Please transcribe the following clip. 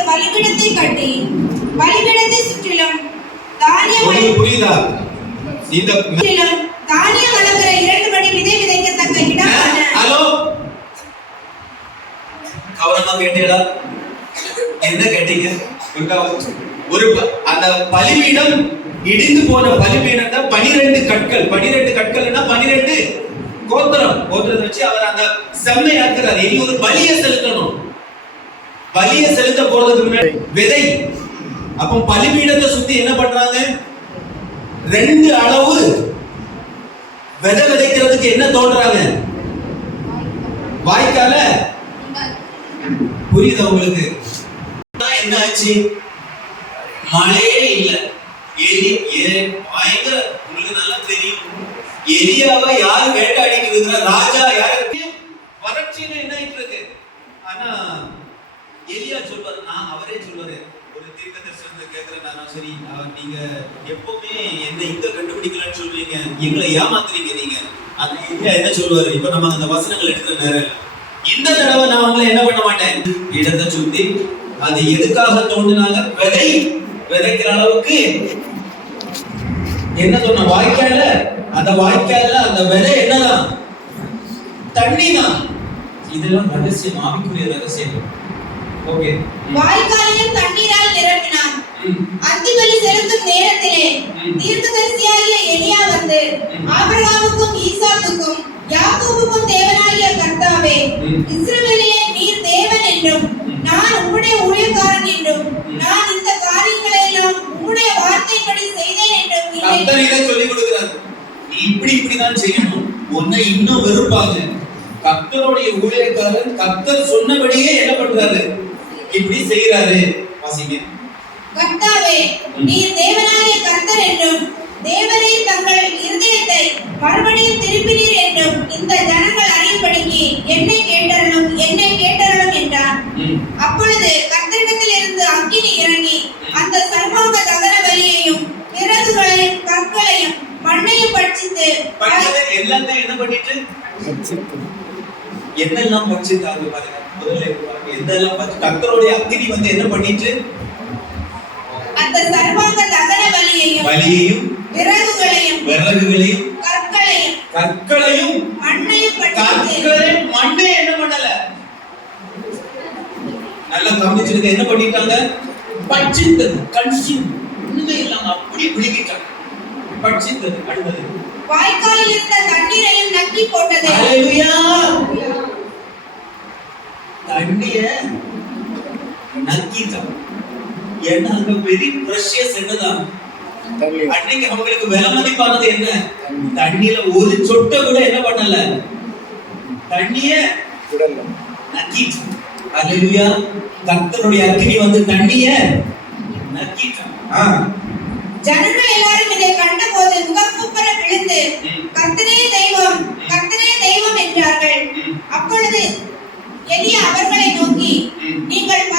ஒரு பலிபீடத்தை கட்டி பலிபீடத்தை சுற்றிலும் தானியம் புரியுதா? இந்த தானியம் வளர்க்கிற 2 படி விதை விதைக்கத்தக்க இடம். ஹலோ, கவனமா கேட்டீங்களா? என்ன கேட்டீங்க? ஒரு அந்த பலிபீடம் இடிந்து போன பலிபீடத்தை 12 கற்கள் 12 கற்கள்னா 12 கோத்திரத்தை வச்சு அவர் அந்த செம்மையாக்குறார். இனி ஒரு பலியை செலுத்தணும். பலியை செலுத்த போறதுக்கு முன்னாடி விதை. அப்போ பலிபீடத்தை சுத்தி என்ன பண்றாங்க? 2 அளவு விதை விதைக்கிறதுக்கு என்ன தோன்றாங்க? வாய்க்கால. புரியுதா உங்களுக்கு? என்ன ஆச்சு? மழையே இல்ல. பயங்கர, உங்களுக்கு நல்லா தெரியும். எலியாவை யார் வேட்டாடிட்டு இருக்கிற? ராஜா யாருக்கு? வறட்சியில என்ன ஆயிட்டு இருக்கு? ஆனா எலியா சொல்வாரு, அவரே சொல்வாரு, ஒரு தீர்க்கதரிசனத்தை கேட்கிறேன் நானும் சரி, நீங்க எப்பவுமே என்ன இங்க கண்டுபிடிக்கலன்னு சொல்றீங்க, எங்களை ஏமாத்துறீங்க நீங்க. அந்த எலியா என்ன சொல்வாரு? இப்ப நம்ம அந்த வசனங்கள் எடுக்கிற நேரம், இந்த தடவை நான் உங்களை என்ன பண்ண மாட்டேன், இடத்தை சுத்தி. அது எதுக்காக தோன்றினாங்க? விதைக்கிற அளவுக்கு என்ன சொன்ன? வாய்க்கால. அந்த வாய்க்கால அந்த விதை என்னதான்? தண்ணி தான். இதெல்லாம் ரகசியம், ஆவிக்குரிய ரகசியம். ஓகே. வாய்க்காலையும் தண்ணீரால் நிரப்பினான். அந்திபலி செலுத்தும் நேரத்திலே தீர்க்கதரிசியாகிய எலியா வந்து, ஆபிரகாமுக்கும் ஈசாக்குக்கும் யாக்கோபுக்கும் தேவனாகிய கர்த்தாவே, இஸ்ரவேலிலே நீர் தேவன் என்றும் நான் உம்முடைய ஊழியக்காரன் என்றும் நான் இந்த காரியங்களை எல்லாம் உம்முடைய வார்த்தையின்படி செய்தேன் என்றும் கர்த்தர் இதை சொல்லிக் கொடுக்கிறார். நீ இப்படிதான் செய்யணும். உன்னை இன்னும் வெறுப்பாங்க. கர்த்தருடைய ஊழியக்காரன் கர்த்தர் சொன்னபடியே என்ன பண்றாரு? இப்படி செய்யறாரு. வாசிங்க. கர்த்தாவே, நீர் தேவனாகிய கர்த்தர் என்றும் தேவரே தங்கள் இருதயத்தை மறுபடியும் திருப்பினீர் என்றும் இந்த ஜனங்கள் அறியும்படிக்கு என்னை கேட்டருளும் என்றார். அப்பொழுது கர்த்தரிடத்தில் இருந்து அக்கினி இறங்கி அந்த சர்வாங்க தகன பலியையும் விறகுகளையும் கற்களையும் மண்ணையும் பட்சித்து எல்லாத்தையும் என்ன பண்ணிட்டு என்னெல்லாம் பட்சித்தாங்க பாருங்க. முதல்ல எதெல்லாம் கர்த்தருடைய அக்கினி வந்து என்ன பண்ணிட்டு அந்த சர்வாங்க தகன பலியையும் விறகுகளையும் கற்களையும் மண்ணையும் பட்சித்து மண்ணை என்ன பண்ணல? நல்லா கவனிச்சிருக்க. என்ன பண்ணிட்டாங்க? பட்சித்தது. கன்சியூம். ஒண்ணுமே இல்லாம அப்படி விழுங்கிட்டாங்க. பட்சித்தது. அடுத்தது வாய்க்காலில் இருந்த தண்ணீரையும் நக்கி போட்டது. ஹalleluya. தண்ணிய நக்கிட்டாங்க. ஏன்னா அங்க வெரி பிரஷியஸ் என்னதான்? அன்னைக்கு அவங்களுக்கு விலை மதிப்பானது என்ன? தண்ணியில ஒரு சொட்ட கூட என்ன பண்ணல? தண்ணிய நக்கிட்டு. ஹalleluya. கர்த்தருடைய அக்கினி வந்து தண்ணிய நக்கிட்டான். ஜனங்கள் எல்லாரும் இதை கண்டபோது முகக்குப்புற விழுந்து கர்த்தரே தெய்வம் என்றார்கள். அப்பொழுது எலியா அவர்களை நோக்கி, நீங்கள்